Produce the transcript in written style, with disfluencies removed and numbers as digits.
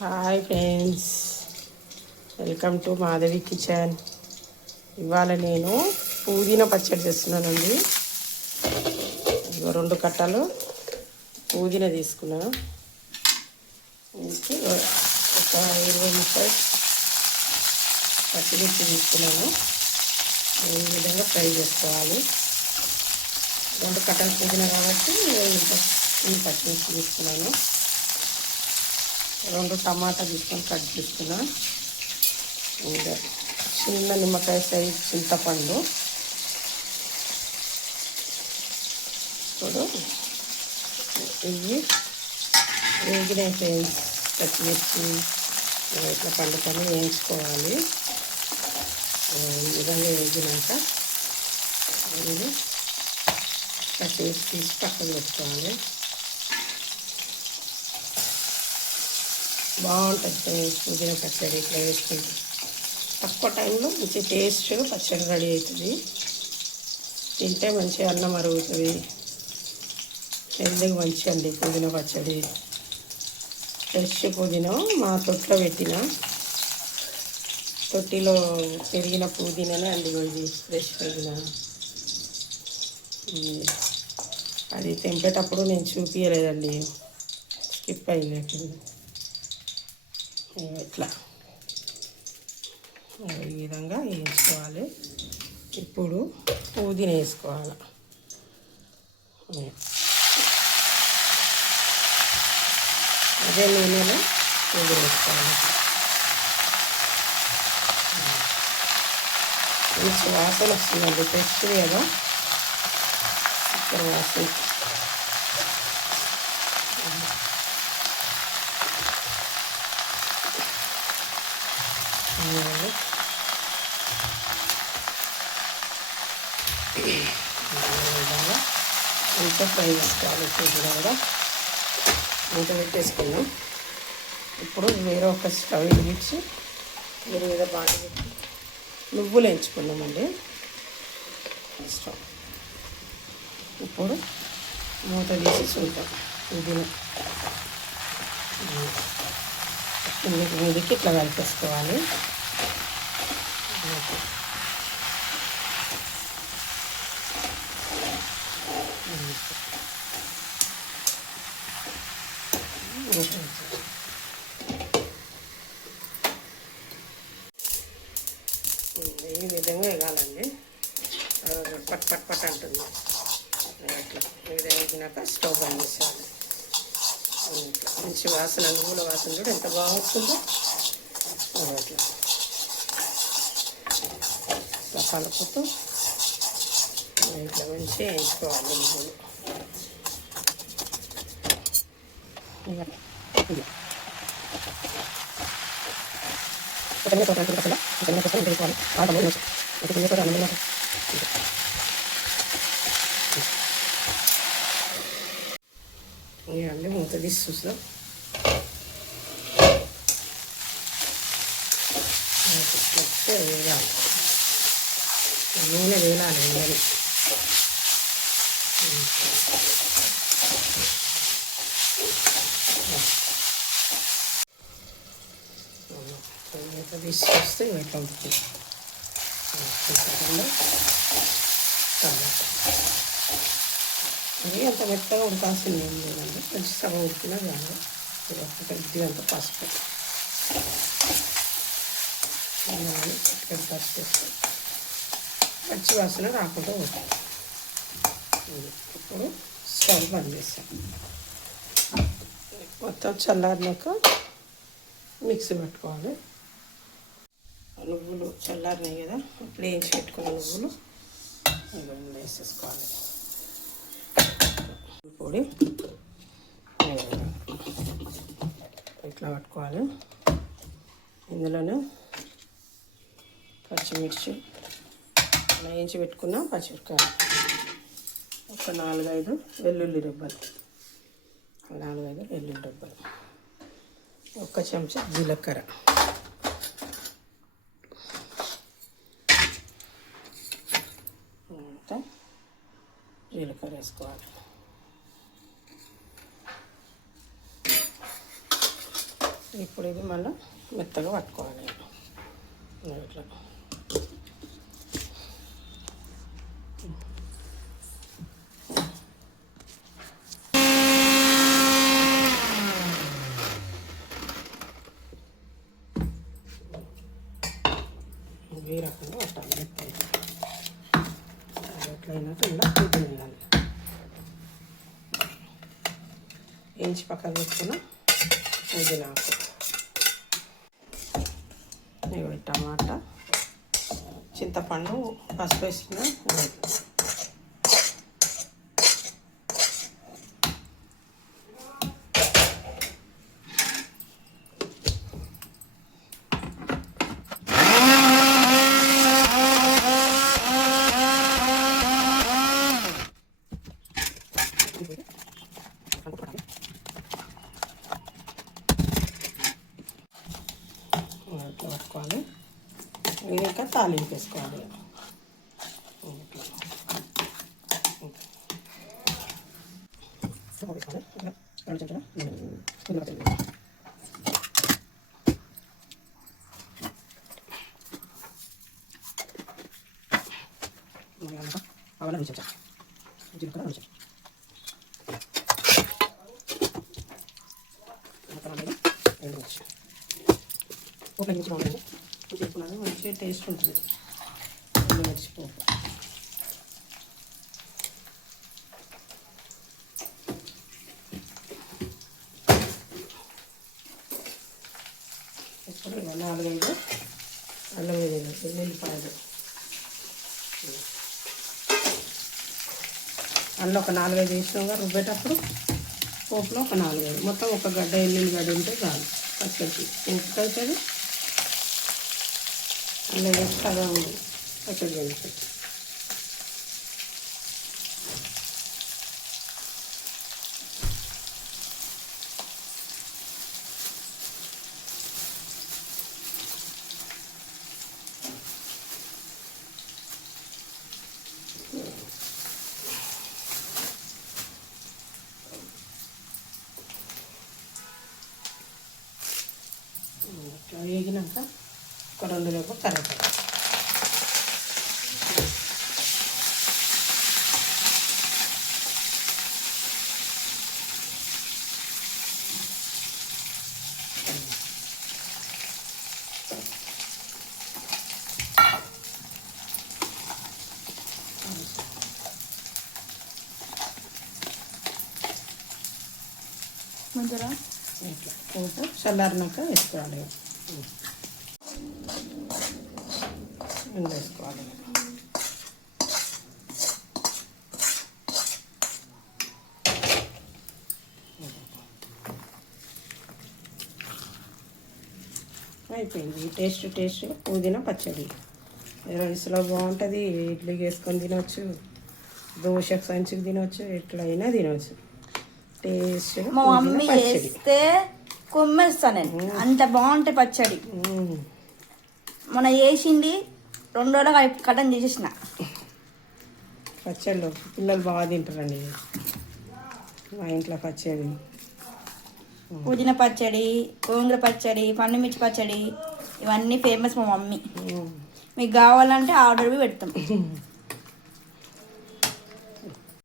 Hi friends, welcome to Madhavi kitchen. ఇవాళ నేను పుదీనా పచ్చడి చేస్తున్నానండి. ఇగో 2 కట్టలు పుదీనా తీసుకున్నాను. ఒక 20 పచ్చిమిర్చి తీసుకున్నాను. ఈ విధంగా ఫ్రై చేసుకోవాలి. 2 కట్టలు పుదీనా కాబట్టి ఈ పచ్చిమిర్చి తీసుకున్నాను. 2 టమాటా తీసుకొని కట్ చేసుకున్నా. ఇంకా చిన్న నిమ్మకాయ సైజ్ చింతపండు. ఇప్పుడు ఇవి వేగినాయి ఫ్రెండ్స్. పచ్చిమిర్చి ఇట్లా పండుకొని వేయించుకోవాలి. ఈ విధంగా వేగినాక ఇది పచ్చిమిర్చి తీసి పక్కన పెట్టుకోవాలి. బాగుంటుంది పుదీనా పచ్చడి ఇట్లా వేసుకుంటే. తక్కువ టైంలో మంచి టేస్ట్ పచ్చడి రెడీ అవుతుంది. తింటే మంచిగా అన్నం అరుగుతుంది. హెల్త్కి మంచి అండి పుదీనా పచ్చడి. ఫ్రెష్ పుదీనా మా తొట్లో పెట్టిన, తొట్టిలో పెరిగిన పుదీనానే అండి. ఇది ఫ్రెష్ పుదీనా. అది తెంపేటప్పుడు నేను చూపించలేదండి, స్కిప్ అయ్యింది. ఇట్లా ఈ విధంగా వేయించుకోవాలి. ఇప్పుడు పుదీనా వేసుకోవాలి. అదే నూనెలో పుదీనా వేసుకోవాలి. మంచి వాసన వస్తుందండి. ఫ్రెష్ కదా, ఇక్కడ వాసన. విధంగా ఇంకా ఫ్రై చేసుకోవాలి. పుదీనా కూడా మూత పెట్టేసుకున్నాం. ఇప్పుడు వేరే ఒక స్టవ్ వెలిగించి వేరే మీద బాగా పెట్టి నువ్వులు వేయించుకున్నామండి స్టవ్. ఇప్పుడు మూత తీసి చూద్దాం. పుదీనా మీదకి ఇట్లా కలిపేసుకోవాలి. ఈ విధంగా వేగాలండి. పట్ పట్ పట్ అంటుంది. అట్లా ఈ విధంగా వేగినాక స్టవ్ బంద్ చేసేయాలి. మంచి వాసన, నువ్వుల వాసన కూడా ఎంత బాగుంటుందో. అట్లా కలుపుతూ ఇట్లా మంచిగా వేయించుకోవాలి నువ్వులు. ఇవన్నీ మూత తీసి చూస్తాం. వేయాలి, నూనె వేయాలి. వేయాలి మూత తీసి చూస్తే ఇట్లా ఉంటుంది. అది అంత మెత్తగా ఉడకాల్సింది ఏం లేదండి. కొంచెం సగం ఉడికినా చాలు. కొద్దిగా అంత పసుపు పసుపు వేస్తే పచ్చి వాసన రాకుండా ఉంటుంది. ఇప్పుడు స్టవ్ బంద్ చేస్తాం. మొత్తం చల్లారినాక మిక్సీ పెట్టుకోవాలి. నువ్వులు చల్లారినాయి కదా, ఇప్పుడు వేయించి పెట్టుకున్న నువ్వులు ఇవన్నీ వేసేసుకోవాలి. పొడి ఇట్లా పట్టుకోవాలి. ఇందులోనే పచ్చిమిర్చి వేయించి పెట్టుకున్న పచ్చిమిరకాయలు, ఒక 4-5 వెల్లుల్లి రెబ్బలు, 4-5 వెల్లుల్లి రెబ్బలు, 1 చెంచా జీలకర్ర, జీలకర్ర వేసుకోవాలి. ఇప్పుడు ఇది మళ్ళీ మెత్తగా పట్టుకోవాలి ఇట్లా. ఈ రకంగా పట్టాలి మెత్తగా. ఎట్లయినాక ఇలా వేయాలి. వేయించి పక్కన పెట్టుకున్న పుదీనాకు, టమాటా, చింతపండు, పసుపు వేసిన ఇట్లా పట్టుకోవాలి. ఇది ఇంకా తాలింపు వేసుకోవాలి. అవన్నీ జీలకర్ర ఒక మిర్చి బాగుంటుంది చేసుకున్నాను. మంచిగా టేస్ట్ ఉంటుంది మిర్చిపోపు. ఇప్పుడు 4-5 అల్లం వెల్లుల్లిపాయలు, అందులో ఒక 4-5 వేసినాగా రుబ్బేటప్పుడు పోపులో ఒక 4-5, మొత్తం ఒక గడ్డ ఎల్లుల్లిగడ్డ ఉంటే చాలు. పచ్చడికి పోపు అవుతుంది. అలా వేసి సగం పచ్చడి చేయించు. వేగినాక ఒక 2 రేపు కరివేపాకు, ముందర ఇట్లా పోపు చల్లారినాక వేసుకోవాలి. వేసుకోవాలి. అయిపోయింది. టేస్ట్ పుదీనా పచ్చడి. రైస్లో బాగుంటుంది, ఇడ్లీకి వేసుకొని తినవచ్చు, దోశకు సంచికి తినవచ్చు, ఎట్లయినా తినవచ్చు. టేస్ట్ మా మమ్మీ వేస్తే కొమ్మేస్తా నేను, అంత బాగుంటాయి పచ్చడి. మొన్న వేసింది 2 రోజులు కటన్ చేసేసిన. పచ్చళ్ళు పిల్లలు బాగా తింటారండి మా ఇంట్లో. పచ్చడి, పుదీనా పచ్చడి, గోంగూర పచ్చడి, పండుమిర్చి పచ్చడి, ఇవన్నీ ఫేమస్ మా మమ్మీ. మీకు కావాలంటే ఆర్డర్ పెడతాం.